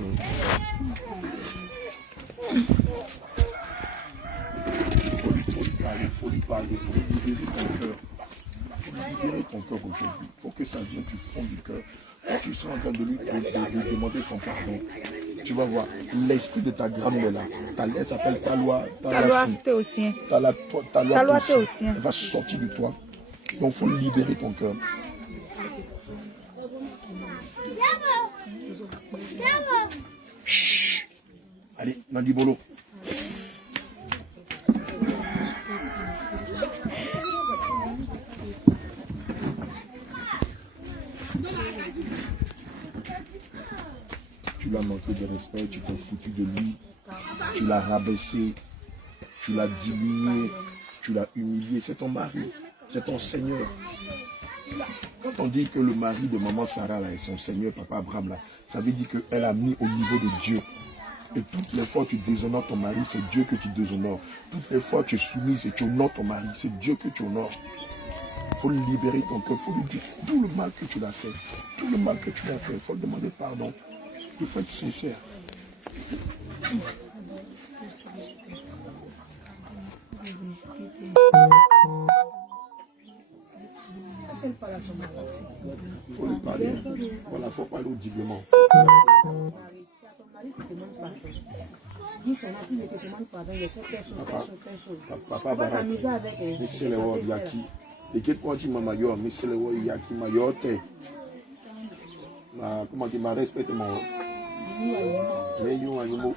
tout. Il faut lui parler, il faut libérer ton cœur. Il faut libérer ton cœur aujourd'hui. Il faut que ça vienne du fond du cœur. Quand tu seras en train de lui demander son pardon, tu vas voir l'esprit de ta grand-mère là. Elle s'appelle Talwa Théotien. Talwa Théotien. Elle va sortir de toi. Donc il faut libérer ton cœur. Chut. Allez, Nandi Bolo. Tu l'as manqué de respect, tu t'es foutu de lui, tu l'as rabaissé, tu l'as diminué, tu l'as humilié. C'est ton mari, c'est ton Seigneur. Quand on dit que le mari de maman Sarah là, est son Seigneur, papa Abraham là, ça veut dire qu'elle a mis au niveau de Dieu. Et toutes les fois que tu déshonores ton mari, c'est Dieu que tu déshonores. Toutes les fois que tu es soumise et tu honores ton mari, c'est Dieu que tu honores. Il faut libérer ton cœur, il faut lui dire tout le mal que tu l'as fait. Tout le mal que tu l'as fait, il faut lui demander pardon. Il faut être sincère. Il faut lui parler. Voilà, il faut parler audiblement. Papa Barak, c'est le roi Yaki. Et qu'est-ce qu'on dit, maman, mais c'est le roi Yaki, ma yote. Comment dire, ma respecte mon. Mais you are you.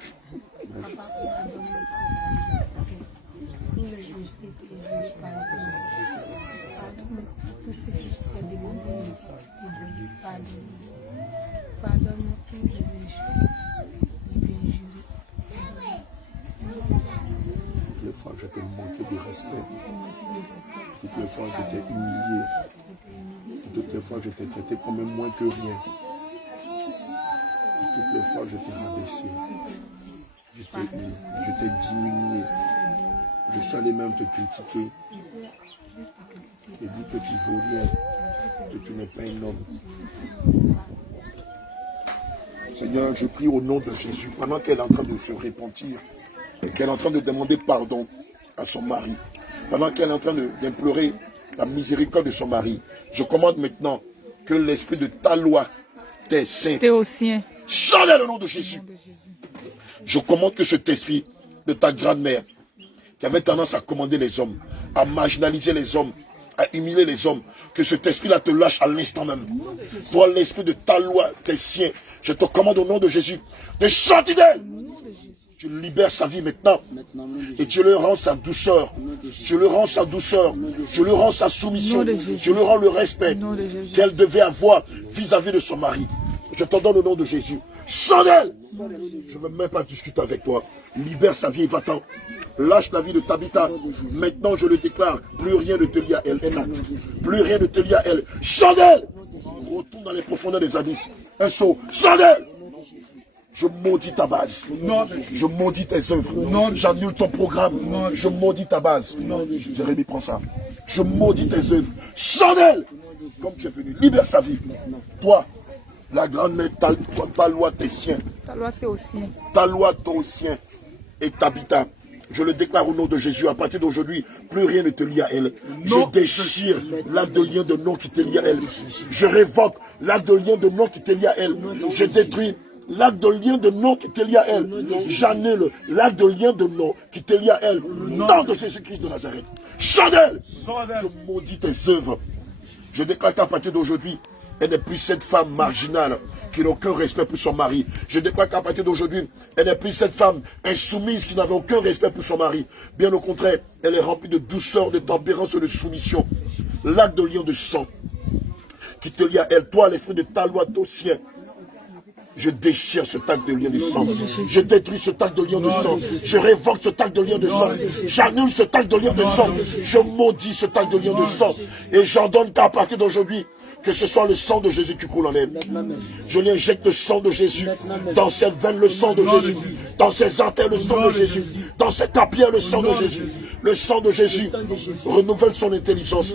Toutes les fois que je t'ai manqué de respect, toutes les fois que je t'ai humilié, toutes les fois que je t'ai traité comme moins que rien, toutes les fois que je t'ai rabaissé, je t'ai diminué, je suis allé même te critiquer, et dit que tu vaux rien, que tu n'es pas un homme. Seigneur, je prie au nom de Jésus, pendant qu'elle est en train de se repentir, et qu'elle est en train de demander pardon à son mari, pendant qu'elle est en train d'implorer la miséricorde de son mari, je commande maintenant que l'esprit de Talwa Théotien s'en aille au nom de Jésus. Je commande que cet esprit de ta grand-mère, qui avait tendance à commander les hommes, à marginaliser les hommes, à humilier les hommes, que cet esprit-là te lâche à l'instant même. Toi, l'esprit de Talwa Théotien, je te commande au nom de Jésus de sortir d'elle. Tu libères sa vie maintenant et tu lui rends sa douceur, tu lui rends sa douceur, tu lui rends sa soumission, tu lui rends le respect qu'elle devait avoir vis-à-vis de son mari. Je t'en donne au nom de Jésus. Sors d'elle. Je ne veux même pas discuter avec toi. Libère sa vie et va-t'en. Lâche la vie de Tabitha. Maintenant, je le déclare, plus rien ne te lie à elle. Plus rien ne te lie à elle. Sors d'elle. Retourne dans les profondeurs des abysses. Un saut. Sors d'elle. Je maudis ta base. Je maudis tes œuvres. J'annule ton programme. Je maudis ta base. Jérémie, prends ça. Je maudis tes œuvres. Sors d'elle. Comme tu es venu. Libère sa vie. Toi, la grande-mère Talwa Théotien. Talwa Théotien et Tabitha. Je le déclare au nom de Jésus. À partir d'aujourd'hui, plus rien ne te lie à elle. Je déchire l'acte de lien de nom qui te lie à elle. Je révoque l'acte de lien de nom qui te lie à elle. Je détruis l'acte de lien de nom qui te lie à elle. J'annule l'acte de lien de nom qui te lie à elle. Nom de Jésus-Christ de Nazareth. Sors d'elle. Je maudis tes œuvres. Je déclare qu'à partir d'aujourd'hui, elle n'est plus cette femme marginale qui n'a aucun respect pour son mari. Je déclare qu'à partir d'aujourd'hui, elle n'est plus cette femme insoumise qui n'avait aucun respect pour son mari. Bien au contraire, elle est remplie de douceur, de tempérance et de soumission. L'acte de lien de sang qui te lie à elle. Toi, l'esprit de Talwa Théotien, je déchire ce acte de lien de sang. Je détruis ce acte de lien de sang. Je révoque ce acte de lien de sang. J'annule ce acte de lien de sang. Je maudis ce acte de lien de sang. Et j'ordonne qu'à partir d'aujourd'hui, que ce soit le sang de Jésus qui coule en elle. Je lui injecte le sang de Jésus. Dans ses veines, le sang de Jésus. Dans ses artères, le sang de Jésus. Dans ses capillaires, le sang de Jésus. Le sang de Jésus renouvelle son intelligence.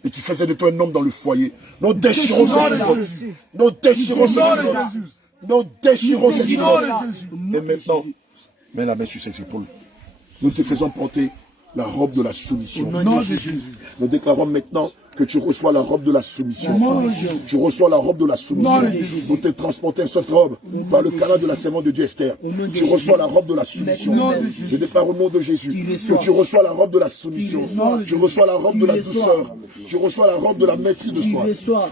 et qui faisait de toi un homme dans le foyer. Nous déchirons cette œuvre. Nous déchirons cette œuvre. Nous déchirons cette œuvre. Et maintenant, mets la main sur ses épaules. Nous te faisons porter la robe de la soumission. Nous déclarons maintenant que tu reçois la robe de la soumission. Tu reçois la robe de la soumission. Nous te transportons cette robe par le canal de la servante de Dieu Esther. Tu reçois la robe de la soumission. Je déclare au nom de Jésus que tu reçois la robe de la soumission. Tu reçois la robe de la douceur. Tu reçois la robe de la maîtrise de soi.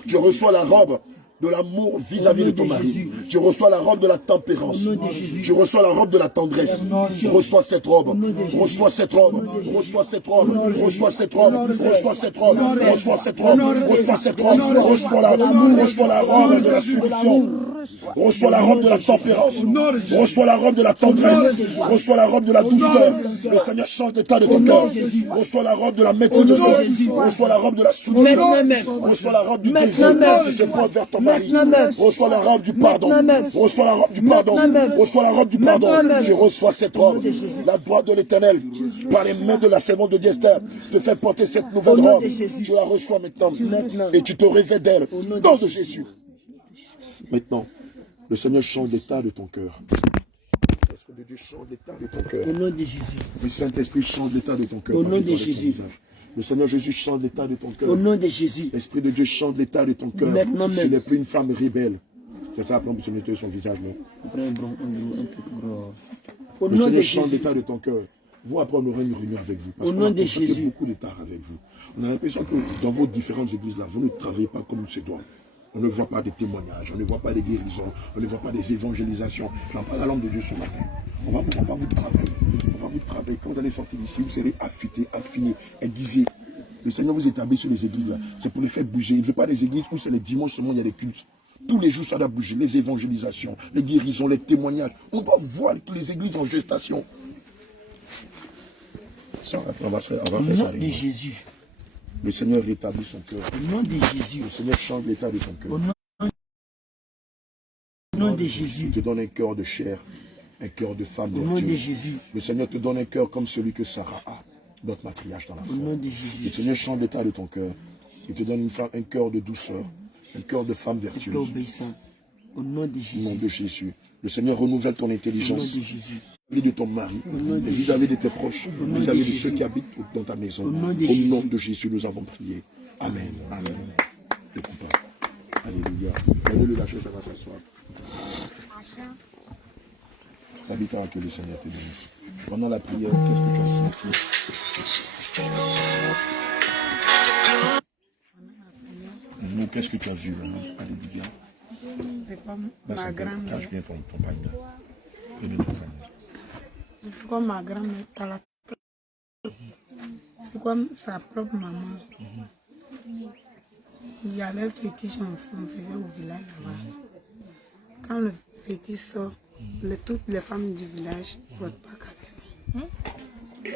Tu reçois la robe de l'amour vis-à-vis de ton mari. Tu reçois la robe de la tempérance. Tu reçois la robe de la tendresse. Reçois cette robe. Reçois cette robe. Reçois cette robe. Reçois cette robe. Reçois cette robe. Reçois cette robe. Reçois cette robe. Reçois la robe de la soumission. Reçois la robe de la tempérance. Reçois la robe de la tendresse. Reçois la robe de la douceur. Le Seigneur change l'état de ton cœur. Reçois la robe de la maîtrise de soi. Reçois la robe de la soumission. Reçois la robe du désir qui se porte vers ton mari. Reçois la robe du pardon. Reçois la robe du pardon. Reçois la robe du pardon. Tu reçois cette robe. La droite de l'Éternel, par les mains de la servante de Dieu Esther, te fait porter cette nouvelle robe. Tu la reçois maintenant. Et tu te réveilles d'elle. Au nom de Jésus. Maintenant, le Seigneur change l'état de ton cœur. L'Esprit de Dieu change l'état de ton cœur. Au nom de Jésus. Le Saint-Esprit change l'état de ton cœur. Au nom de Jésus. Le Seigneur Jésus change l'état de ton cœur. Au nom de Jésus. L'Esprit de Dieu change l'état de ton cœur. Maintenant même. Tu n'es plus une femme rebelle. C'est ça, après on peut se nettoyer son visage, non? Après un truc gros. Au Le nom de Seigneur Jésus. change l'état de ton cœur. Vous, après, on aura une réunion avec vous. Parce Au qu'on nom a de constaté Jésus. beaucoup d'états avec vous. On a l'impression que dans vos différentes églises-là, vous ne travaillez pas comme il se doit. On ne voit pas des témoignages, on ne voit pas des guérisons, on ne voit pas des évangélisations. J'en parle à l'homme de Dieu ce matin. On va vous travailler. On va vous travailler. Quand vous allez sortir d'ici, vous serez affûtés, affinés, aiguisés. Le Seigneur vous établit sur les églises là. C'est pour les faire bouger. Il ne veut pas des églises où c'est les dimanches seulement il y a des cultes. Tous les jours ça doit bouger. Les évangélisations, les guérisons, les témoignages. On doit voir toutes les églises en gestation. Ça, on va faire ça. Au nom de Jésus. Le Seigneur rétablit son cœur. Au nom de Jésus. Le Seigneur change l'état de ton cœur. Au nom de Jésus. Il te donne un cœur de chair, un cœur de femme Au nom de vertueuse. Jésus. Le Seigneur te donne un cœur comme celui que Sarah a, notre matriarche dans la foi. Au nom de Le Jésus. Seigneur change l'état de ton cœur. Il te donne un cœur de douceur, un cœur de femme Et vertueuse. obéissant. Au nom de Au nom Jésus. de Jésus. Le Seigneur renouvelle ton Au nom intelligence de Jésus. vis-à-vis de ton mari, et vis-à-vis de tes proches, vis-à-vis de ceux qui habitent dans ta maison. Au nom de Jésus, nous avons prié. Amen. Amen. Alléluia. Donnez-le la chose, ça va s'asseoir. Habitant que le Seigneur te bénisse. Pendant la prière, qu'est-ce que tu as senti? Nous, qu'est-ce que tu as vu là? Alléluia. C'est comme ma grand-mère. Cache bien ton panier. Donne ton panier. C'est comme ma grand-mère. C'est comme sa propre maman. Il y a le fétiche on faisait au village là-bas. Quand le fétiche sort, toutes les femmes du village ne portent pas caleçon.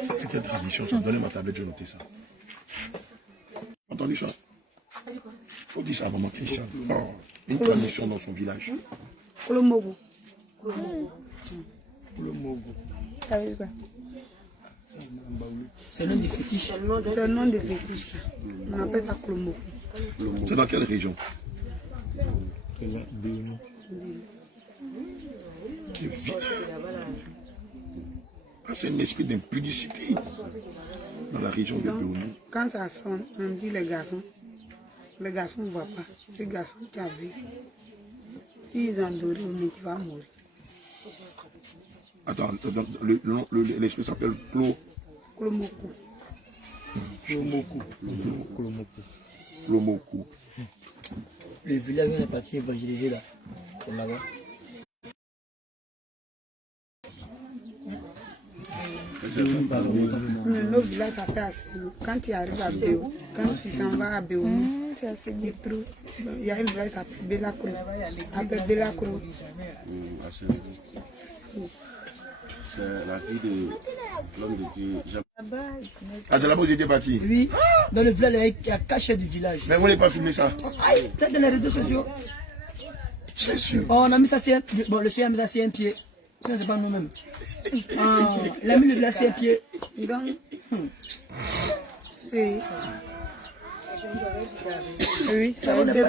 Ça, c'est quelle tradition ça? Donnez ma tablette, je vais noter ça. Entendu ça? Il faut dire ça à maman Christiane. Oh, une tradition dans son village. Kolomogo. C'est l'un des fétiches. C'est le nom de fétiche. On appelle ça Kolomogo. C'est dans quelle région? C'est un esprit d'impudicité dans la région de Béouni. Quand ça sonne, on dit les garçons ne voient pas. Ces garçons qui ont vu, s'ils ont doré, tu vas mourir. Attends, l'esprit s'appelle Kolomogo. Lomoku. Le village où on est parti évangéliser là. C'est là-bas. Nos villages s'appellent Assou. Quand tu arrives à Béou, quand tu t'en vas à Béou, tu trouves, il y a un village qui s'appelle Belacro. Après Belacro. C'est la vie de l'homme de Dieu. Ah, c'est là-bas où j'étais parti. Oui, dans le village, il y a caché du village. Mais vous n'avez pas filmé ça? Aïe, c'est dans les réseaux sociaux. C'est sûr. Oh, on a mis ça sur un pied. Bon, le chien a mis ça sur un pied. Ça, c'est pas nous-mêmes. Ah, il a mis le village sur un pied. Donc, c'est Oui, ça veut dire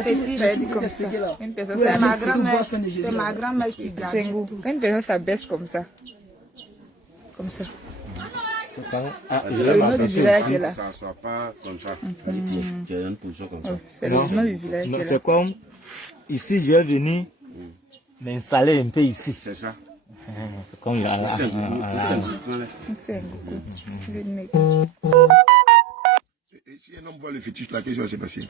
comme ça. Une personne, C'est ma grand-mère. C'est ma grand-mère qui garde c'est tout. quand une personne s'abaisse comme ça. Comme ça. Je Le nom du village qui est là. Ça ne soit pas comme ça. Tu as une position comme ça. C'est le nom du village qui Non, est là. c'est comme ici, je vais venir m'installer un peu ici. C'est ça. C'est comme là. C'est C'est beaucoup. Le nez. Et si un homme voit le fétiche là, qu'est-ce qui va se passer?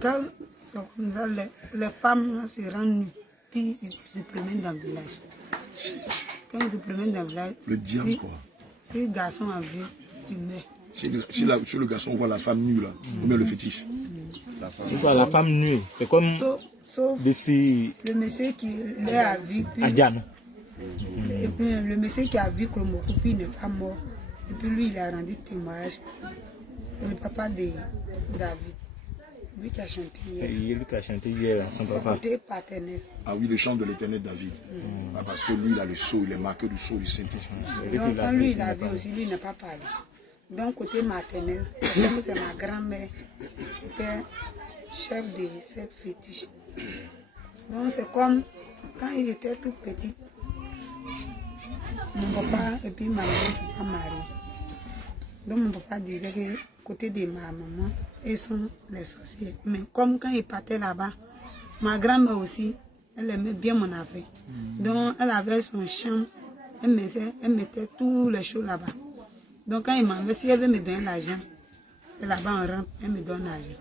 Quand c'est comme ça, les femmes là, se rendent nues, puis ils se promènent dans le village. Quand ils se promènent dans le village, Le diable, quoi. si le garçon a vu, tu meurs. Si le garçon voit la femme nue là, ou bien le fétiche. La femme nue, c'est comme Sauf d'ici le monsieur qui l'a vu, puis, à Diane. et puis le monsieur qui a vu Kromokou, puis il n'est pas mort. Et puis lui, il a rendu témoignage. C'est le papa de David. Lui qui a chanté hier. Il est lui qui a chanté hier, là, son C'est papa. côté paternel. Ah oui, le chant de l'éternel David. Ah, parce que lui, il a le sceau, il est marqué du sceau du Saint-Esprit. Donc quand lui, il a vu aussi, lui, il n'a pas parlé. Donc côté maternel, c'est ma grand-mère qui était chef de cette fétiche. Donc c'est comme quand il était tout petit, mon papa et puis ma mère ne sont pas mariés. Donc mon papa disait que côté de ma maman, ils sont les sorciers. Mais comme quand il partait là-bas, ma grand-mère aussi, elle aimait bien mon affaire. Donc elle avait son champ, elle mettait tous les choses là-bas. Donc quand il m'enlevait, si elle veut me donner l'argent, c'est là-bas on rentre, elle me donne l'argent.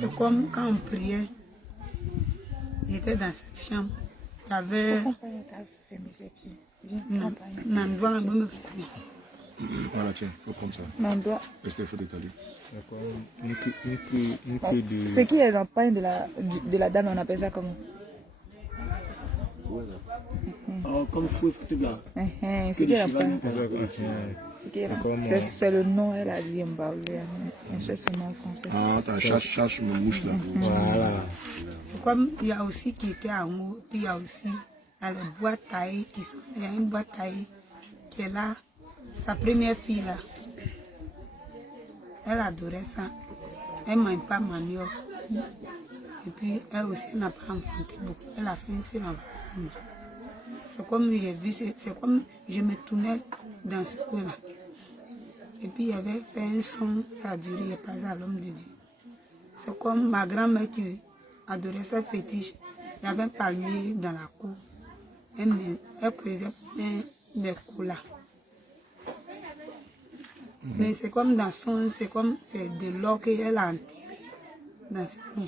C'est comme quand on priait, j'étais dans cette chambre, il y avait Nandouan, me faisait. Voilà, tiens, il faut prendre ça. Mandouan. Esther, il faut détailler. Ce qui est dans le pain de la dame, on appelle ça comment? Oh, comme fouet, tout bien. Ce qui est dans le pain. C'est le nom, elle a dit Mbaoulé. Elle cherche son nom en français. Ah, t'as chasse me mouche là. Voilà. C'est comme il y a aussi qui était en haut, puis il y a aussi les boîtes taillées qui sont. Il y a une boîte taillée qui est là, sa première fille là. Elle adorait ça. Elle ne mange pas manioc. Et puis elle aussi n'a pas enfanté beaucoup. Elle a fait un seul enfant. C'est comme j'ai vu, c'est comme je me tournais dans ce coin-là. Et puis il avait fait un son, ça a duré, il est passé à l'homme de Dieu. C'est comme ma grand-mère qui adorait sa fétiche. Il y avait un palmier dans la cour. Elle creusait des colas. Mais c'est comme dans son, c'est comme c'est de l'or qu'elle a enterré dans ce coin.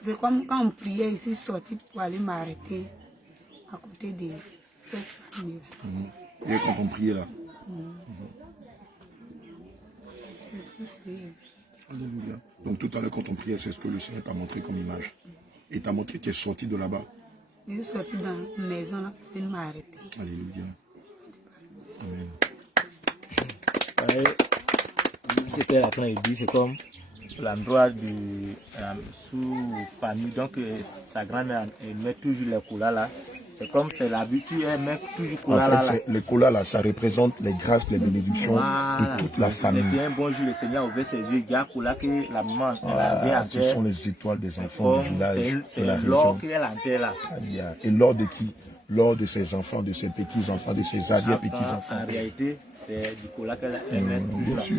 C'est comme quand on priait, je suis sorti pour aller m'arrêter à côté de cette famille. Et quand on priait là. Alléluia. Donc tout à l'heure quand on priait, c'est ce que le Seigneur t'a montré comme image. Et t'a montré que tu es sorti de là-bas. Je suis sorti dans la maison là pour venir m'arrêter. Alléluia. Amen. C'était la fin, il dit, c'est comme l'endroit sous-famille. Donc, sa grand-mère, elle met toujours les couleurs là. C'est comme c'est l'habitude, elle met toujours couleurs là. Les colas là, ça représente les grâces, les bénédictions de toute la famille. Et bien, bonjour, le Seigneur a ouvert ses yeux. Il y a couleur que la maman a bien enterré. Ce sont les étoiles des enfants du village. C'est l'or qu'elle enterre là. Et l'or de qui? L'or de ses enfants, de ses petits-enfants, de ses arrière-petits-enfants. En réalité, c'est du couleur qu'elle met. Bien sûr.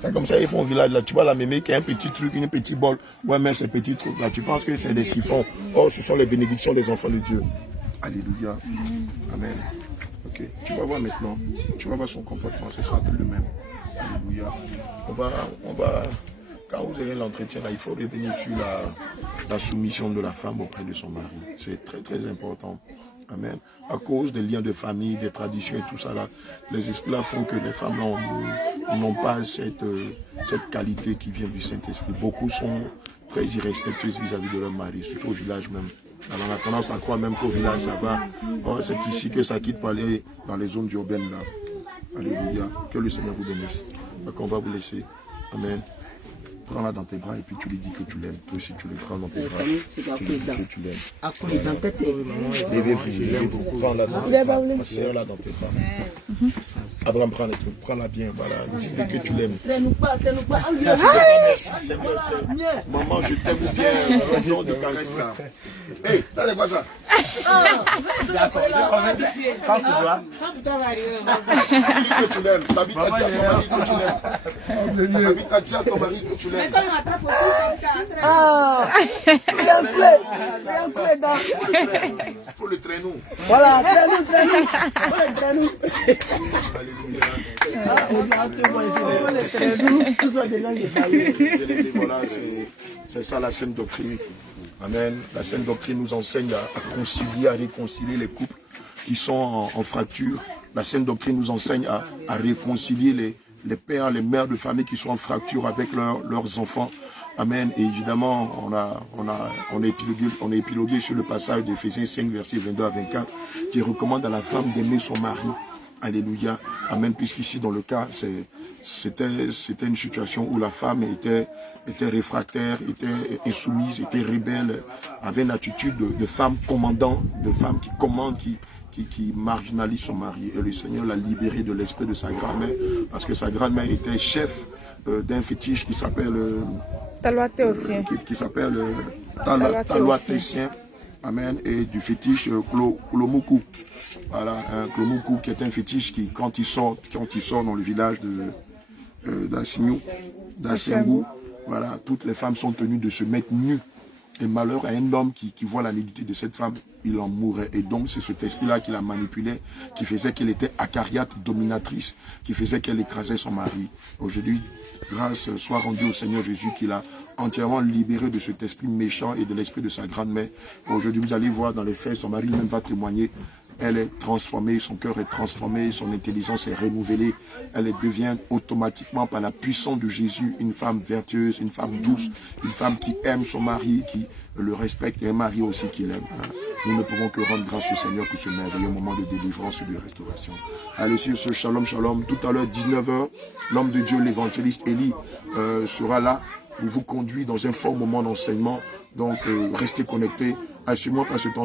C'est comme ça, ils font au village, là, tu vois la mémé qui a un petit truc, une petite bol, ouais, mais ces petits trucs là, tu penses que c'est des chiffons. Oh, ce sont les bénédictions des enfants de Dieu. Alléluia. Amen. Ok, tu vas voir maintenant, tu vas voir son comportement, ce sera plus le même. Alléluia. On va, quand vous avez l'entretien là, il faut revenir sur la soumission de la femme auprès de son mari. C'est très très important. Amen. À cause des liens de famille, des traditions et tout ça là, les esprits là font que les femmes n'ont pas cette qualité qui vient du Saint-Esprit. Beaucoup sont très irrespectueuses vis-à-vis de leur mari, surtout au village même. Alors on a tendance à croire même qu'au village ça va. Oh, c'est ici que ça quitte pour aller dans les zones urbaines là. Alléluia. Que le Seigneur vous bénisse. Donc on va vous laisser. Amen. Prends-la dans tes bras et puis tu lui dis que tu l'aimes. Toi aussi, tu le prends dans tes bras. Tu lui dis que tu l'aimes. Levez-vous. Prends-la dans tes bras. Serre-la dans tes bras. Abraham, prends-la bien. Voilà. Dis que tu l'aimes. Maman, je t'aime bien. Au nom de caresse là. Hé, ça c'est quoi ça? Quand tu dois. Que tu l'aimes. T'habites à dire à ton mari que tu l'aimes. T'habites à dire à ton mari que tu l'aimes. Ah, c'est un clé. C'est un clé dans. Faut le traîneau. Voilà, traîneau. Faut le traîneau. Tout ça de langue de Voilà, c'est ça la saine doctrine. Amen. La saine doctrine nous enseigne à concilier, à réconcilier les couples qui sont en fracture. La saine doctrine nous enseigne à réconcilier les pères, les mères de famille qui sont en fracture avec leurs enfants. Amen. Et évidemment, on a épilogué sur le passage d'Éphésiens 5, versets 22 à 24, qui recommande à la femme d'aimer son mari. Alléluia. Amen. Puisqu'ici, dans le cas, c'était une situation où la femme était réfractaire, était insoumise, était rebelle, avait une attitude de femme commandant, de femme qui commande, qui marginalise son mari. Et le Seigneur l'a libéré de l'esprit de sa grand-mère, parce que sa grand-mère était chef d'un fétiche qui s'appelle Taloatessien. Amen. Et du fétiche Klomuku. Voilà, un Klomuku qui est un fétiche qui, quand il sort dans le village d'Assengou, voilà, toutes les femmes sont tenues de se mettre nues. Et malheur à un homme qui voit la nudité de cette femme, il en mourrait. Et donc c'est cet esprit-là qui la manipulait, qui faisait qu'elle était acariate, dominatrice, qui faisait qu'elle écrasait son mari. Aujourd'hui, grâce soit rendue au Seigneur Jésus qui l'a entièrement libéré de cet esprit méchant et de l'esprit de sa grand-mère. Aujourd'hui, vous allez voir dans les faits, son mari même va témoigner. Elle est transformée, son cœur est transformé, son intelligence est renouvelée. Elle devient automatiquement, par la puissance de Jésus, une femme vertueuse, une femme douce, une femme qui aime son mari, qui le respecte, et un mari aussi qui l'aime. Nous ne pouvons que rendre grâce au Seigneur pour ce merveilleux moment de délivrance et de restauration. Allez sur ce shalom, shalom. Tout à l'heure, 19h, l'homme de Dieu, l'évangéliste Élie, sera là pour vous conduire dans un fort moment d'enseignement. Donc, restez connectés. Assumez-moi pas ce temps.